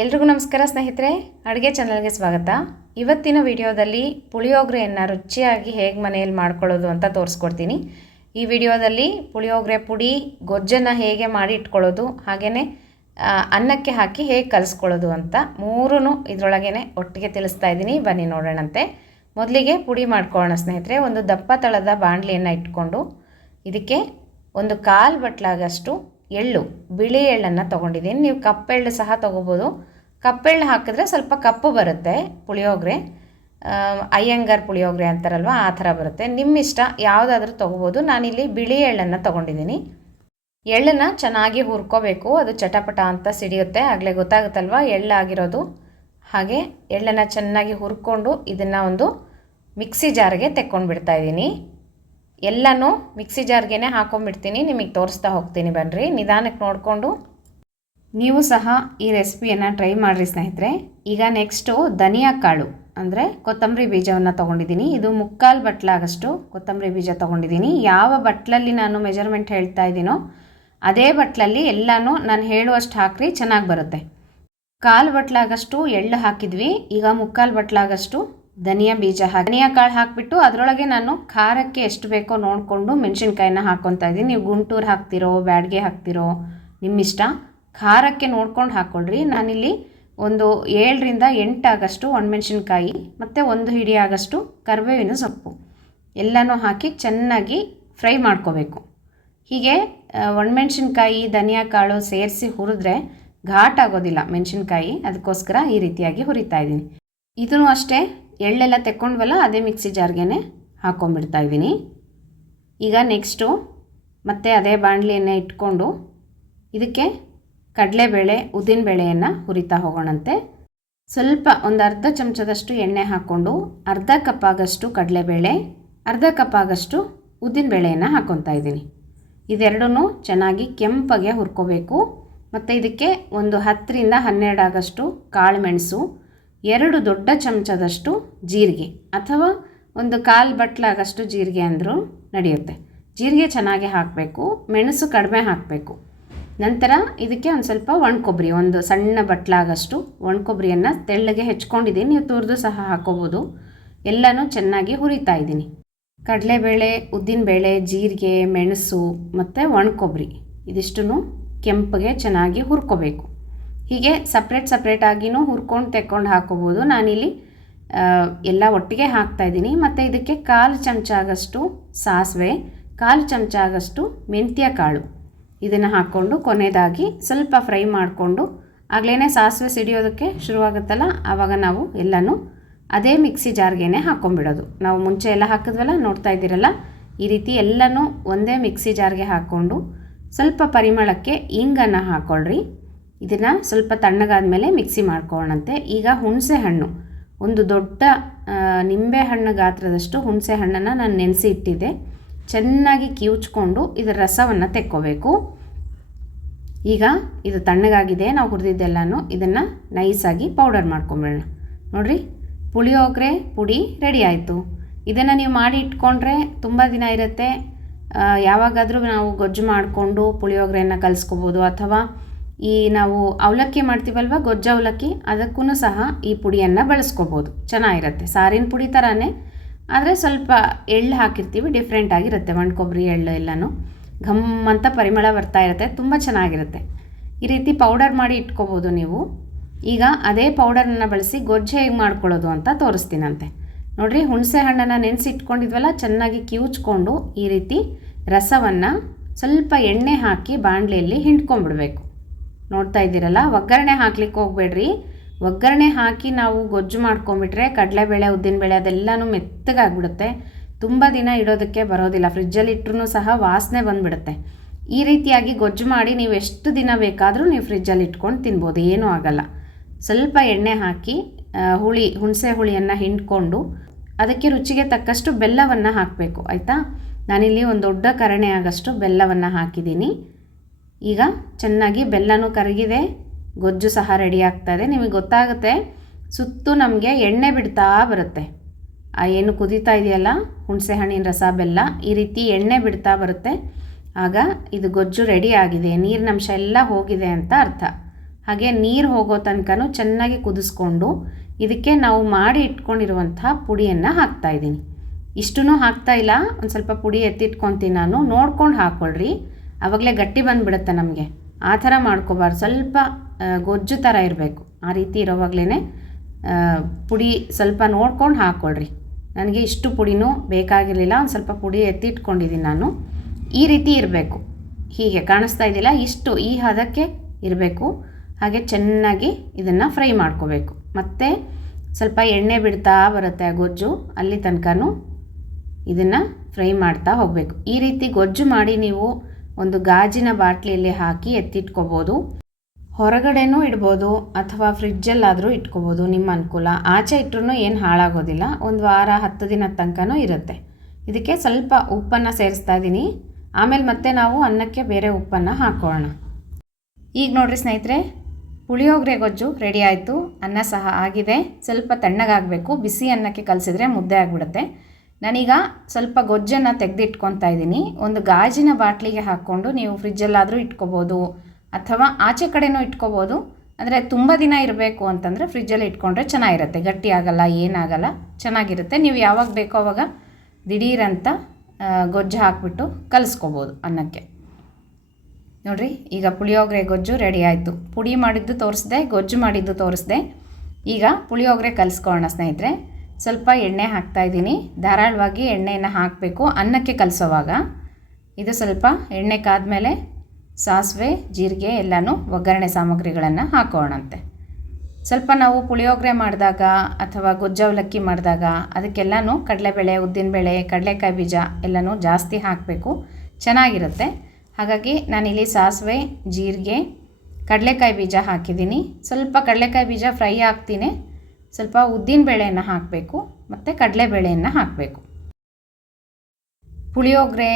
ಎಲ್ರಿಗೂ ನಮಸ್ಕಾರ ಸ್ನೇಹಿತರೆ, ಅಡುಗೆ ಚಾನಲ್ಗೆ ಸ್ವಾಗತ. ಇವತ್ತಿನ ವಿಡಿಯೋದಲ್ಲಿ ಪುಳಿಯೋಗರೆಯನ್ನು ರುಚಿಯಾಗಿ ಹೇಗೆ ಮನೆಯಲ್ಲಿ ಮಾಡ್ಕೊಳ್ಳೋದು ಅಂತ ತೋರಿಸ್ಕೊಡ್ತೀನಿ. ಈ ವಿಡಿಯೋದಲ್ಲಿ ಪುಳಿಯೋಗರೆ ಪುಡಿ ಗೊಜ್ಜನ್ನು ಹೇಗೆ ಮಾಡಿ ಇಟ್ಕೊಳ್ಳೋದು, ಹಾಗೆಯೇ ಅನ್ನಕ್ಕೆ ಹಾಕಿ ಹೇಗೆ ಕಲಿಸ್ಕೊಳ್ಳೋದು ಅಂತ ಮೂರೂ ಇದರೊಳಗೇ ಒಟ್ಟಿಗೆ ತಿಳಿಸ್ತಾ ಇದ್ದೀನಿ. ಬನ್ನಿ ನೋಡೋಣಂತೆ. ಮೊದಲಿಗೆ ಪುಡಿ ಮಾಡ್ಕೊಳ್ಳೋಣ ಸ್ನೇಹಿತರೆ. ಒಂದು ದಪ್ಪ ತಳದ ಬಾಣಲಿಯನ್ನು ಇಟ್ಕೊಂಡು ಇದಕ್ಕೆ ಒಂದು 1/4 ಬಟ್ಲಾಗಷ್ಟು ಎಳ್ಳು, ಬಿಳಿ ಎಳ್ಳನ್ನು ತೊಗೊಂಡಿದ್ದೀನಿ. ನೀವು ಕಪ್ಪೆಳ್ಳು ಸಹ ತೊಗೋಬೋದು. ಕಪ್ಪೆಳ್ಳು ಹಾಕಿದ್ರೆ ಸ್ವಲ್ಪ ಕಪ್ಪು ಬರುತ್ತೆ ಪುಳಿಯೋಗರೆ, ಅಯ್ಯಂಗಾರ್ ಪುಳಿಯೋಗರೆ ಅಂತಾರಲ್ವ, ಆ ಥರ ಬರುತ್ತೆ. ನಿಮ್ಮ ಇಷ್ಟ, ಯಾವುದಾದ್ರೂ ತೊಗೋಬೋದು. ನಾನಿಲ್ಲಿ ಬಿಳಿ ಎಳ್ಳನ್ನು ತೊಗೊಂಡಿದ್ದೀನಿ. ಎಳ್ಳನ್ನು ಚೆನ್ನಾಗಿ ಹುರ್ಕೋಬೇಕು, ಅದು ಚಟಪಟ ಅಂತ ಸಿಡಿಯುತ್ತೆ, ಆಗಲೇ ಗೊತ್ತಾಗುತ್ತಲ್ವ ಎಳ್ಳಾಗಿರೋದು. ಹಾಗೆ ಎಳ್ಳನ್ನು ಚೆನ್ನಾಗಿ ಹುರ್ಕೊಂಡು ಇದನ್ನು ಒಂದು ಮಿಕ್ಸಿ ಜಾರ್ಗೆ ತೆಕ್ಕೊಂಡು ಬಿಡ್ತಾಯಿದ್ದೀನಿ. ಎಲ್ಲನೂ ಮಿಕ್ಸಿ ಜಾರ್ಗೆ ಹಾಕೊಂಡ್ಬಿಡ್ತೀನಿ. ನಿಮಗೆ ತೋರಿಸ್ತಾ ಹೋಗ್ತೀನಿ, ಬನ್ನಿರಿ. ನಿಧಾನಕ್ಕೆ ನೋಡಿಕೊಂಡು ನೀವು ಸಹ ಈ ರೆಸಿಪಿಯನ್ನು ಟ್ರೈ ಮಾಡಿರಿ ಸ್ನೇಹಿತರೆ. ಈಗ ನೆಕ್ಸ್ಟು ಧನಿಯಾ ಕಾಳು ಅಂದರೆ ಕೊತ್ತಂಬರಿ ಬೀಜವನ್ನು ತೊಗೊಂಡಿದ್ದೀನಿ. ಇದು 3/4 ಬಟ್ಲಾಗಷ್ಟು ಕೊತ್ತಂಬರಿ ಬೀಜ ತೊಗೊಂಡಿದ್ದೀನಿ. ಯಾವ ಬಟ್ಲಲ್ಲಿ ನಾನು ಮೆಜರ್ಮೆಂಟ್ ಹೇಳ್ತಾ ಇದ್ದೀನೋ ಅದೇ ಬಟ್ಲಲ್ಲಿ ಎಲ್ಲನೂ ನಾನು ಹೇಳುವಷ್ಟು ಹಾಕ್ರಿ, ಚೆನ್ನಾಗಿ ಬರುತ್ತೆ. 1/4 ಬಟ್ಲಾಗಷ್ಟು ಎಳ್ಳು ಹಾಕಿದ್ವಿ. ಈಗ 3/4 ಬಟ್ಲಾಗಷ್ಟು ಧನಿಯಾ ಬೀಜ ಧನಿಯಾ ಕಾಳು ಹಾಕಿಬಿಟ್ಟು ಅದರೊಳಗೆ ನಾನು ಖಾರಕ್ಕೆ ಎಷ್ಟು ಬೇಕೋ ನೋಡಿಕೊಂಡು ಮೆಣಸಿನ್ಕಾಯಿನ ಹಾಕ್ಕೊತಾ ಇದ್ದೀನಿ. ನೀವು ಗುಂಟೂರು ಹಾಕ್ತಿರೋ ಬ್ಯಾಡ್ಗೆ ಹಾಕ್ತಿರೋ ನಿಮ್ಮಿಷ್ಟ, ಖಾರಕ್ಕೆ ನೋಡ್ಕೊಂಡು ಹಾಕ್ಕೊಳ್ರಿ. ನಾನಿಲ್ಲಿ ಒಂದು 7ರಿಂದ 8 ಆಗಷ್ಟು ಒಣಮೆಣಸಿನ್ಕಾಯಿ ಮತ್ತು 1 ಹಿಡಿ ಆಗಷ್ಟು ಕರಿಬೇವಿನ ಸೊಪ್ಪು ಎಲ್ಲನೂ ಹಾಕಿ ಚೆನ್ನಾಗಿ ಫ್ರೈ ಮಾಡ್ಕೋಬೇಕು. ಹೀಗೆ ಒಣಮೆಣಸಿನ್ಕಾಯಿ ಧನಿಯಾ ಕಾಳು ಸೇರಿಸಿ ಹುರಿದ್ರೆ ಘಾಟ್ ಆಗೋದಿಲ್ಲ ಮೆಣಸಿನ್ಕಾಯಿ, ಅದಕ್ಕೋಸ್ಕರ ಈ ರೀತಿಯಾಗಿ ಹುರಿತಾ ಇದ್ದೀನಿ. ಇದೂ ಅಷ್ಟೇ, ಎಳ್ಳೆಲ್ಲ ತೆಕ್ಕೊಂಡ್ವಲ್ಲ ಅದೇ ಮಿಕ್ಸಿ ಜಾರ್ಗೆ ಹಾಕ್ಕೊಂಡ್ಬಿಡ್ತಾ ಇದ್ದೀನಿ. ಈಗ ನೆಕ್ಸ್ಟು ಮತ್ತೆ ಅದೇ ಬಾಣಲಿಯನ್ನೇ ಇಟ್ಕೊಂಡು ಇದಕ್ಕೆ ಕಡಲೆಬೇಳೆ ಉದ್ದಿನಬೇಳೆಯನ್ನು ಹುರಿತಾ ಹೋಗೋಣಂತೆ. ಸ್ವಲ್ಪ ಒಂದು ಅರ್ಧ ಚಮಚದಷ್ಟು ಎಣ್ಣೆ ಹಾಕ್ಕೊಂಡು ಅರ್ಧ ಕಪ್ ಆಗಷ್ಟು ಕಡಲೆಬೇಳೆ, ಅರ್ಧ ಕಪ್ ಆಗಷ್ಟು ಉದ್ದಿನಬೇಳೆಯನ್ನು ಹಾಕ್ಕೊತಾ ಇದ್ದೀನಿ. ಇದೆರಡೂ ಚೆನ್ನಾಗಿ ಕೆಂಪಗೆ ಹುರ್ಕೋಬೇಕು. ಮತ್ತು ಇದಕ್ಕೆ ಒಂದು 10ರಿಂದ 12 ಆಗಷ್ಟು ಕಾಳು ಮೆಣಸು, 2 ದೊಡ್ಡ ಚಮಚದಷ್ಟು ಜೀರಿಗೆ ಅಥವಾ ಒಂದು 1/4 ಬಟ್ಲಾಗಷ್ಟು ಜೀರಿಗೆ ಅಂದರೂ ನಡೆಯುತ್ತೆ. ಜೀರಿಗೆ ಚೆನ್ನಾಗಿ ಹಾಕಬೇಕು, ಮೆಣಸು ಕಡಿಮೆ ಹಾಕಬೇಕು. ನಂತರ ಇದಕ್ಕೆ ಒಂದು ಸ್ವಲ್ಪ ಒಣಕೊಬ್ಬರಿ, ಒಂದು ಸಣ್ಣ ಬಟ್ಲಾಗಷ್ಟು ಒಣಕೊಬ್ಬರಿಯನ್ನು ತೆಳ್ಳಗೆ ಹೆಚ್ಕೊಂಡಿದ್ದೀನಿ. ನೀವು ತುರಿದು ಸಹ ಹಾಕೋಬೋದು. ಎಲ್ಲನೂ ಚೆನ್ನಾಗಿ ಹುರಿತಾ ಇದ್ದೀನಿ. ಕಡಲೆಬೇಳೆ, ಉದ್ದಿನಬೇಳೆ, ಜೀರಿಗೆ, ಮೆಣಸು ಮತ್ತು ಒಣಕೊಬ್ಬರಿ ಇದಿಷ್ಟನ್ನು ಕೆಂಪಗೆ ಚೆನ್ನಾಗಿ ಹುರ್ಕೋಬೇಕು. ಹೀಗೆ ಸಪ್ರೇಟಾಗಿಯೂ ಹುರ್ಕೊಂಡು ತೆಕ್ಕೊಂಡು ಹಾಕೋಬೋದು. ನಾನಿಲ್ಲಿ ಎಲ್ಲ ಒಟ್ಟಿಗೆ ಹಾಕ್ತಾಯಿದ್ದೀನಿ. ಮತ್ತು ಇದಕ್ಕೆ 1/4 ಚಮಚ ಆಗಷ್ಟು ಸಾಸಿವೆ, 1/4 ಚಮಚ ಆಗಷ್ಟು ಮೆಂತ್ಯ ಕಾಳು ಇದನ್ನು ಹಾಕ್ಕೊಂಡು ಕೊನೆಯದಾಗಿ ಸ್ವಲ್ಪ ಫ್ರೈ ಮಾಡಿಕೊಂಡು, ಆಗಲೇ ಸಾಸಿವೆ ಸಿಡಿಯೋದಕ್ಕೆ ಶುರುವಾಗುತ್ತಲ್ಲ, ಆವಾಗ ನಾವು ಎಲ್ಲನೂ ಅದೇ ಮಿಕ್ಸಿ ಜಾರ್ಗೆ ಹಾಕ್ಕೊಂಬಿಡೋದು. ನಾವು ಮುಂಚೆ ಎಲ್ಲ ಹಾಕಿದ್ವಲ್ಲ, ನೋಡ್ತಾ ಇದ್ದೀರಲ್ಲ, ಈ ರೀತಿ ಎಲ್ಲನೂ ಒಂದೇ ಮಿಕ್ಸಿ ಜಾರ್ಗೆ ಹಾಕ್ಕೊಂಡು ಸ್ವಲ್ಪ ಪರಿಮಳಕ್ಕೆ ಇಂಗನ್ನು ಹಾಕ್ಕೊಳ್ರಿ. ಇದನ್ನು ಸ್ವಲ್ಪ ತಣ್ಣಗಾದ ಮೇಲೆ ಮಿಕ್ಸಿ ಮಾಡ್ಕೊಳ್ಳೋಣಂತೆ. ಈಗ ಹುಣಸೆ ಹಣ್ಣು, ಒಂದು ದೊಡ್ಡ ನಿಂಬೆ ಹಣ್ಣು ಗಾತ್ರದಷ್ಟು ಹುಣಸೆ ಹಣ್ಣನ್ನು ನಾನು ನೆನೆಸಿ ಇಟ್ಟಿದ್ದೆ. ಚೆನ್ನಾಗಿ ಕಿವುಚ್ಕೊಂಡು ಇದರ ರಸವನ್ನು ತೆಕ್ಕೋಬೇಕು. ಈಗ ಇದು ತಣ್ಣಗಾಗಿದೆ, ನಾವು ಹುರಿದಿದ್ದೆಲ್ಲನೂ ಇದನ್ನು ನೈಸಾಗಿ ಪೌಡರ್ ಮಾಡ್ಕೊಂಬಿಡೋಣ. ನೋಡಿರಿ, ಪುಳಿಯೋಗರೆ ಪುಡಿ ರೆಡಿ ಆಯಿತು. ಇದನ್ನು ನೀವು ಮಾಡಿ ಇಟ್ಕೊಂಡ್ರೆ ತುಂಬ ದಿನ ಇರುತ್ತೆ. ಯಾವಾಗಾದರೂ ನಾವು ಗೊಜ್ಜು ಮಾಡಿಕೊಂಡು ಪುಳಿಯೋಗರೆಯನ್ನು ಕಲಿಸ್ಕೋಬೋದು. ಅಥವಾ ಈ ನಾವು ಅವಲಕ್ಕಿ ಮಾಡ್ತೀವಲ್ವ, ಗೊಜ್ಜು ಅವಲಕ್ಕಿ, ಅದಕ್ಕೂ ಸಹ ಈ ಪುಡಿಯನ್ನು ಬಳಸ್ಕೋಬೋದು. ಚೆನ್ನಾಗಿರುತ್ತೆ, ಸಾರಿನ ಪುಡಿ ಥರನೇ, ಆದರೆ ಸ್ವಲ್ಪ ಎಳ್ಳು ಹಾಕಿರ್ತೀವಿ, ಡಿಫ್ರೆಂಟ್ ಆಗಿರುತ್ತೆ. ಒಣಕೊಬ್ಬರಿ ಎಳ್ಳು ಎಲ್ಲನೂ ಘಮ್ ಅಂತ ಪರಿಮಳ ಬರ್ತಾ ಇರುತ್ತೆ, ತುಂಬ ಚೆನ್ನಾಗಿರುತ್ತೆ. ಈ ರೀತಿ ಪೌಡರ್ ಮಾಡಿ ಇಟ್ಕೋಬೋದು ನೀವು. ಈಗ ಅದೇ ಪೌಡರನ್ನು ಬಳಸಿ ಗೊಜ್ಜು ಹೇಗೆ ಮಾಡ್ಕೊಳ್ಳೋದು ಅಂತ ತೋರಿಸ್ತೀನಂತೆ. ನೋಡಿರಿ, ಹುಣಸೆ ಹಣ್ಣನ್ನು ನೆನೆಸಿ ಇಟ್ಕೊಂಡಿದ್ವಲ್ಲ, ಚೆನ್ನಾಗಿ ಕಿವುಚ್ಕೊಂಡು ಈ ರೀತಿ ರಸವನ್ನು ಸ್ವಲ್ಪ ಎಣ್ಣೆ ಹಾಕಿ ಬಾಣಲೆಯಲ್ಲಿ ಹಿಂಡ್ಕೊಂಡ್ಬಿಡ್ಬೇಕು. ನೋಡ್ತಾ ಇದ್ದೀರಲ್ಲ, ಒಗ್ಗರಣೆ ಹಾಕ್ಲಿಕ್ಕೆ ಹೋಗಬೇಡ್ರಿ. ಒಗ್ಗರಣೆ ಹಾಕಿ ನಾವು ಗೊಜ್ಜು ಮಾಡ್ಕೊಂಬಿಟ್ರೆ ಕಡಲೆಬೇಳೆ ಉದ್ದಿನಬೇಳೆ ಅದೆಲ್ಲನೂ ಮೆತ್ತಗಾಗ್ಬಿಡುತ್ತೆ, ತುಂಬ ದಿನ ಇಡೋದಕ್ಕೆ ಬರೋದಿಲ್ಲ. ಫ್ರಿಜ್ಜಲ್ಲಿ ಇಟ್ಟರೂ ಸಹ ವಾಸನೆ ಬಂದುಬಿಡುತ್ತೆ. ಈ ರೀತಿಯಾಗಿ ಗೊಜ್ಜು ಮಾಡಿ ನೀವು ಎಷ್ಟು ದಿನ ಬೇಕಾದರೂ ನೀವು ಫ್ರಿಜ್ಜಲ್ಲಿ ಇಟ್ಕೊಂಡು ತಿನ್ಬೋದು, ಏನೂ ಆಗಲ್ಲ. ಸ್ವಲ್ಪ ಎಣ್ಣೆ ಹಾಕಿ ಹುಣಸೆ ಹುಳಿಯನ್ನು ಹಿಂಡ್ಕೊಂಡು ಅದಕ್ಕೆ ರುಚಿಗೆ ತಕ್ಕಷ್ಟು ಬೆಲ್ಲವನ್ನು ಹಾಕಬೇಕು, ಆಯಿತಾ. ನಾನಿಲ್ಲಿ ಒಂದು ದೊಡ್ಡ ಕರಣೆ ಆಗಷ್ಟು ಬೆಲ್ಲವನ್ನು ಹಾಕಿದ್ದೀನಿ. ಈಗ ಚೆನ್ನಾಗಿ ಬೆಲ್ಲನೂ ಕರಗಿದೆ, ಗೊಜ್ಜು ಸಹ ರೆಡಿ ಆಗ್ತಾಯಿದೆ. ನಿಮಗೆ ಗೊತ್ತಾಗುತ್ತೆ, ಸುತ್ತು ನಮಗೆ ಎಣ್ಣೆ ಬಿಡ್ತಾ ಬರುತ್ತೆ. ಏನು ಕುದೀತಾ ಇದೆಯಲ್ಲ ಹುಣಸೆ ಹಣ್ಣಿನ ರಸ ಬೆಲ್ಲ, ಈ ರೀತಿ ಎಣ್ಣೆ ಬಿಡ್ತಾ ಬರುತ್ತೆ. ಆಗ ಇದು ಗೊಜ್ಜು ರೆಡಿ ಆಗಿದೆ, ನೀರಿನಂಶ ಎಲ್ಲ ಹೋಗಿದೆ ಅಂತ ಅರ್ಥ. ಹಾಗೆ ನೀರು ಹೋಗೋ ತನಕನೂ ಚೆನ್ನಾಗಿ ಕುದಿಸ್ಕೊಂಡು ಇದಕ್ಕೆ ನಾವು ಮಾಡಿ ಇಟ್ಕೊಂಡಿರುವಂಥ ಪುಡಿಯನ್ನು ಹಾಕ್ತಾಯಿದ್ದೀನಿ. ಇಷ್ಟೂ ಹಾಕ್ತಾ ಇಲ್ಲ, ಒಂದು ಸ್ವಲ್ಪ ಪುಡಿ ಎತ್ತಿಟ್ಕೊತೀನಿ ನಾನು. ನೋಡ್ಕೊಂಡು ಹಾಕ್ಕೊಳ್ರಿ, ಆವಾಗಲೇ ಗಟ್ಟಿ ಬಂದುಬಿಡುತ್ತೆ ನಮಗೆ. ಆ ಥರ ಮಾಡ್ಕೋಬಾರ್ದು, ಸ್ವಲ್ಪ ಗೊಜ್ಜು ಥರ ಇರಬೇಕು. ಆ ರೀತಿ ಇರೋವಾಗಲೇ ಪುಡಿ ಸ್ವಲ್ಪ ನೋಡ್ಕೊಂಡು ಹಾಕ್ಕೊಳ್ರಿ. ನನಗೆ ಇಷ್ಟು ಪುಡಿನೂ ಬೇಕಾಗಿರಲಿಲ್ಲ, ಒಂದು ಸ್ವಲ್ಪ ಪುಡಿ ಎತ್ತಿಟ್ಕೊಂಡಿದ್ದೀನಿ ನಾನು. ಈ ರೀತಿ ಇರಬೇಕು, ಹೀಗೆ ಕಾಣಿಸ್ತಾ ಇದೆಯಲ್ಲ, ಇಷ್ಟು ಈ ಹದಕ್ಕೆ ಇರಬೇಕು. ಹಾಗೆ ಚೆನ್ನಾಗಿ ಇದನ್ನು ಫ್ರೈ ಮಾಡ್ಕೋಬೇಕು. ಮತ್ತು ಸ್ವಲ್ಪ ಎಣ್ಣೆ ಬಿಡ್ತಾ ಬರುತ್ತೆ ಆ ಗೊಜ್ಜು, ಅಲ್ಲಿ ತನಕನೂ ಇದನ್ನು ಫ್ರೈ ಮಾಡ್ತಾ ಹೋಗಬೇಕು. ಈ ರೀತಿ ಗೊಜ್ಜು ಮಾಡಿ ನೀವು ಒಂದು ಗಾಜಿನ ಬಾಟ್ಲಿಯಲ್ಲಿ ಹಾಕಿ ಎತ್ತಿಟ್ಕೋಬೋದು. ಹೊರಗಡೆನೂ ಇಡ್ಬೋದು ಅಥವಾ ಫ್ರಿಜ್ಜಲ್ಲಾದರೂ ಇಟ್ಕೋಬೋದು, ನಿಮ್ಮ ಅನುಕೂಲ. ಆಚೆ ಇಟ್ಟರೂ ಏನು ಹಾಳಾಗೋದಿಲ್ಲ, ಒಂದು ವಾರ 10 ದಿನದ ತನಕನೂ ಇರುತ್ತೆ. ಇದಕ್ಕೆ ಸ್ವಲ್ಪ ಉಪ್ಪನ್ನು ಸೇರಿಸ್ತಾ ಇದ್ದೀನಿ. ಆಮೇಲೆ ಮತ್ತೆ ನಾವು ಅನ್ನಕ್ಕೆ ಬೇರೆ ಉಪ್ಪನ್ನು ಹಾಕೋಣ. ಈಗ ನೋಡಿರಿ ಸ್ನೇಹಿತರೆ, ಪುಳಿಯೋಗರೆ ಗೊಜ್ಜು ರೆಡಿ ಆಯಿತು. ಅನ್ನ ಸಹ ಆಗಿದೆ. ಸ್ವಲ್ಪ ತಣ್ಣಗಾಗಬೇಕು, ಬಿಸಿ ಅನ್ನಕ್ಕೆ ಕಲಸಿದ್ರೆ ಮುದ್ದೆ ಆಗಿಬಿಡುತ್ತೆ. ನಾನೀಗ ಸ್ವಲ್ಪ ಗೊಜ್ಜನ್ನು ತೆಗೆದಿಟ್ಕೊತಾ ಇದ್ದೀನಿ. ಒಂದು ಗಾಜಿನ ಬಾಟ್ಲಿಗೆ ಹಾಕ್ಕೊಂಡು ನೀವು ಫ್ರಿಜ್ಜಲ್ಲಾದರೂ ಇಟ್ಕೋಬೋದು ಅಥವಾ ಆಚೆ ಕಡೆನೂ ಇಟ್ಕೋಬೋದು. ಅಂದರೆ ತುಂಬ ದಿನ ಇರಬೇಕು ಅಂತಂದರೆ ಫ್ರಿಜ್ಜಲ್ಲಿ ಇಟ್ಕೊಂಡ್ರೆ ಚೆನ್ನಾಗಿರುತ್ತೆ, ಗಟ್ಟಿ ಆಗಲ್ಲ, ಏನಾಗಲ್ಲ, ಚೆನ್ನಾಗಿರುತ್ತೆ. ನೀವು ಯಾವಾಗ ಬೇಕೋ ಆವಾಗ ದಿಢೀರಂತ ಗೊಜ್ಜು ಹಾಕಿಬಿಟ್ಟು ಕಲಿಸ್ಕೋಬೋದು ಅನ್ನಕ್ಕೆ. ನೋಡಿರಿ, ಈಗ ಪುಳಿಯೋಗರೆ ಗೊಜ್ಜು ರೆಡಿ ಆಯಿತು. ಪುಡಿ ಮಾಡಿದ್ದು ತೋರಿಸ್ದೆ, ಗೊಜ್ಜು ಮಾಡಿದ್ದು ತೋರಿಸ್ದೆ. ಈಗ ಪುಳಿಯೋಗರೆ ಕಲಿಸ್ಕೊಳ್ಳೋಣ ಸ್ನೇಹಿತರೆ. ಸ್ವಲ್ಪ ಎಣ್ಣೆ ಹಾಕ್ತಾಯಿದ್ದೀನಿ. ಧಾರಾಳವಾಗಿ ಎಣ್ಣೆಯನ್ನು ಹಾಕಬೇಕು ಅನ್ನಕ್ಕೆ ಕಲಿಸೋವಾಗ. ಇದು ಸ್ವಲ್ಪ ಎಣ್ಣೆ ಕಾದ್ಮೇಲೆ ಸಾಸಿವೆ, ಜೀರಿಗೆ ಎಲ್ಲನೂ ಒಗ್ಗರಣೆ ಸಾಮಗ್ರಿಗಳನ್ನು ಹಾಕೋಣಂತೆ. ಸ್ವಲ್ಪ ನಾವು ಪುಳಿಯೋಗರೆ ಮಾಡಿದಾಗ ಅಥವಾ ಗೊಜ್ಜು ಅವಲಕ್ಕಿ ಮಾಡಿದಾಗ ಅದಕ್ಕೆಲ್ಲನೂ ಕಡಲೆಬೇಳೆ, ಉದ್ದಿನಬೇಳೆ, ಕಡಲೆಕಾಯಿ ಬೀಜ ಎಲ್ಲನೂ ಜಾಸ್ತಿ ಹಾಕಬೇಕು, ಚೆನ್ನಾಗಿರುತ್ತೆ. ಹಾಗಾಗಿ ನಾನಿಲ್ಲಿ ಸಾಸಿವೆ, ಜೀರಿಗೆ, ಕಡಲೆಕಾಯಿ ಬೀಜ ಹಾಕಿದ್ದೀನಿ. ಸ್ವಲ್ಪ ಕಡಲೆಕಾಯಿ ಬೀಜ ಫ್ರೈ ಆಗ್ತೀನಿ. ಸ್ವಲ್ಪ ಉದ್ದಿನಬೇಳೆಯನ್ನು ಹಾಕಬೇಕು ಮತ್ತು ಕಡಲೆಬೇಳೆಯನ್ನು ಹಾಕಬೇಕು. ಪುಳಿಯೋಗರೆ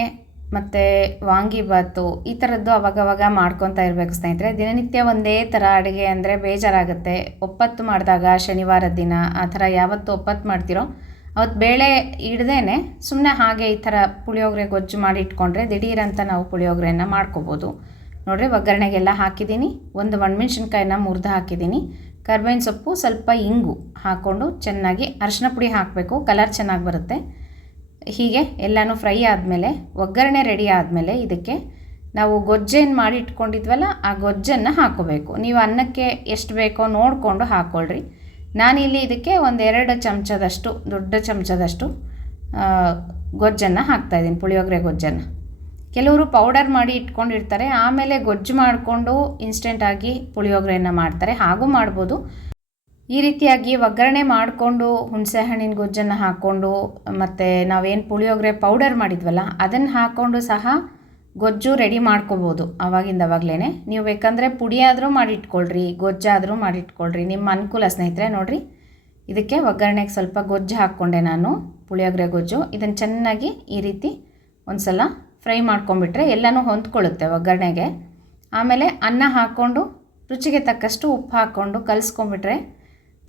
ಮತ್ತು ವಾಂಗಿಬಾತು ಈ ಥರದ್ದು ಅವಾಗವಾಗ ಮಾಡ್ಕೊತಾ ಇರಬೇಕು ಸ್ನೇಹಿತರೆ. ದಿನನಿತ್ಯ ಒಂದೇ ಥರ ಅಡುಗೆ ಅಂದರೆ ಬೇಜಾರಾಗುತ್ತೆ. ಒಪ್ಪತ್ತು ಮಾಡಿದಾಗ ಶನಿವಾರದ ದಿನ ಆ ಥರ ಯಾವತ್ತು ಒಪ್ಪತ್ತು ಮಾಡ್ತಿರೋ ಅವತ್ತು ಬೇಳೆ ಇಡ್ದೇ ಸುಮ್ಮನೆ ಹಾಗೆ ಈ ಥರ ಪುಳಿಯೋಗರೆ ಗೊಜ್ಜು ಮಾಡಿ ಇಟ್ಕೊಂಡ್ರೆ ದಿಢೀರಂತ ನಾವು ಪುಳಿಯೋಗರೆಯನ್ನು ಮಾಡ್ಕೋಬೋದು. ನೋಡಿರಿ, ಒಗ್ಗರಣೆಗೆಲ್ಲ ಹಾಕಿದ್ದೀನಿ. ಒಂದು ಒಣಮೆಣ್ಸಿನ್ಕಾಯಿನ ಮುರಿದು ಹಾಕಿದ್ದೀನಿ. ಕರ್ಬೇವಿನ ಸೊಪ್ಪು, ಸ್ವಲ್ಪ ಇಂಗು ಹಾಕ್ಕೊಂಡು ಚೆನ್ನಾಗಿ ಅರಿಶಿನ ಪುಡಿ ಹಾಕಬೇಕು, ಕಲರ್ ಚೆನ್ನಾಗಿ ಬರುತ್ತೆ. ಹೀಗೆ ಎಲ್ಲನೂ ಫ್ರೈ ಆದಮೇಲೆ, ಒಗ್ಗರಣೆ ರೆಡಿ ಆದಮೇಲೆ ಇದಕ್ಕೆ ನಾವು ಗೊಜ್ಜೇನು ಮಾಡಿ ಇಟ್ಕೊಂಡಿದ್ವಲ್ಲ ಆ ಗೊಜ್ಜನ್ನು ಹಾಕೋಬೇಕು. ನೀವು ಅನ್ನಕ್ಕೆ ಎಷ್ಟು ಬೇಕೋ ನೋಡಿಕೊಂಡು ಹಾಕ್ಕೊಳ್ರಿ. ನಾನಿಲ್ಲಿ ಇದಕ್ಕೆ 1-2 ಚಮಚದಷ್ಟು, ದೊಡ್ಡ ಚಮಚದಷ್ಟು ಗೊಜ್ಜನ್ನು ಹಾಕ್ತಾಯಿದ್ದೀನಿ, ಪುಳಿಯೋಗರೆ ಗೊಜ್ಜನ್ನು. ಕೆಲವರು ಪೌಡರ್ ಮಾಡಿ ಇಟ್ಕೊಂಡಿರ್ತಾರೆ, ಆಮೇಲೆ ಗೊಜ್ಜು ಮಾಡಿಕೊಂಡು ಇನ್ಸ್ಟೆಂಟಾಗಿ ಪುಳಿಯೋಗರೆಯನ್ನು ಮಾಡ್ತಾರೆ, ಹಾಗೂ ಮಾಡ್ಬೋದು. ಈ ರೀತಿಯಾಗಿ ಒಗ್ಗರಣೆ ಮಾಡಿಕೊಂಡು ಹುಣಸೆಹಣ್ಣಿನ ಗೊಜ್ಜನ್ನು ಹಾಕ್ಕೊಂಡು ಮತ್ತು ನಾವೇನು ಪುಳಿಯೋಗರೆ ಪೌಡರ್ ಮಾಡಿದ್ವಲ್ಲ ಅದನ್ನು ಹಾಕ್ಕೊಂಡು ಸಹ ಗೊಜ್ಜು ರೆಡಿ ಮಾಡ್ಕೋಬೋದು ಆವಾಗಿಂದವಾಗಲೇ. ನೀವು ಬೇಕಂದರೆ ಪುಡಿ ಆದರೂ ಮಾಡಿಟ್ಕೊಳ್ರಿ, ಗೊಜ್ಜಾದರೂ ಮಾಡಿಟ್ಕೊಳ್ರಿ, ನಿಮ್ಮ ಅನುಕೂಲ ಸ್ನೇಹಿತರೆ. ನೋಡಿರಿ, ಇದಕ್ಕೆ ಒಗ್ಗರಣೆಗೆ ಸ್ವಲ್ಪ ಗೊಜ್ಜು ಹಾಕ್ಕೊಂಡೆ ನಾನು, ಪುಳಿಯೋಗರೆ ಗೊಜ್ಜು. ಇದನ್ನು ಚೆನ್ನಾಗಿ ಈ ರೀತಿ ಒಂದು ಸಲ ಫ್ರೈ ಮಾಡ್ಕೊಂಬಿಟ್ರೆ ಎಲ್ಲನೂ ಹೊಂದ್ಕೊಳ್ಳುತ್ತೆ ಒಗ್ಗರಣೆಗೆ. ಆಮೇಲೆ ಅನ್ನ ಹಾಕ್ಕೊಂಡು ರುಚಿಗೆ ತಕ್ಕಷ್ಟು ಉಪ್ಪು ಹಾಕ್ಕೊಂಡು ಕಲಿಸ್ಕೊಂಬಿಟ್ರೆ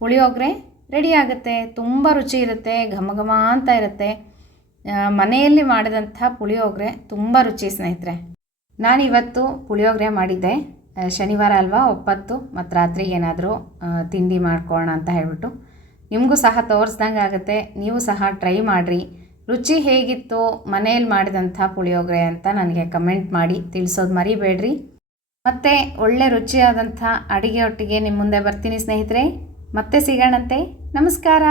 ಪುಳಿಯೋಗರೆ ರೆಡಿ ಆಗುತ್ತೆ. ತುಂಬ ರುಚಿ ಇರುತ್ತೆ, ಘಮ ಘಮ ಅಂತ ಇರುತ್ತೆ. ಮನೆಯಲ್ಲಿ ಮಾಡಿದಂಥ ಪುಳಿಯೋಗರೆ ತುಂಬ ರುಚಿ ಸ್ನೇಹಿತರೆ. ನಾನಿವತ್ತು ಪುಳಿಯೋಗರೆ ಮಾಡಿದ್ದೆ. ಶನಿವಾರ ಅಲ್ವಾ, ಒಪ್ಪತ್ತು ಮತ್ತು ರಾತ್ರಿಗೆ ಏನಾದರೂ ತಿಂಡಿ ಮಾಡ್ಕೊಳ್ಳೋಣ ಅಂತ ಹೇಳ್ಬಿಟ್ಟು ನಿಮಗೂ ಸಹ ತೋರಿಸ್ದಂಗೆ ಆಗುತ್ತೆ. ನೀವು ಸಹ ಟ್ರೈ ಮಾಡಿರಿ. ರುಚಿ ಹೇಗಿತ್ತು ಮನೆಯಲ್ಲಿ ಮಾಡಿದಂಥ ಪುಳಿಯೋಗರೆ ಅಂತ ನನಗೆ ಕಮೆಂಟ್ ಮಾಡಿ ತಿಳಿಸೋದು ಮರಿಬೇಡ್ರಿ. ಮತ್ತು ಒಳ್ಳೆ ರುಚಿಯಾದಂಥ ಅಡುಗೆ ಒಟ್ಟಿಗೆ ನಿಮ್ಮ ಮುಂದೆ ಬರ್ತೀನಿ ಸ್ನೇಹಿತರೆ. ಮತ್ತೆ ಸಿಗೋಣಂತೆ. ನಮಸ್ಕಾರ.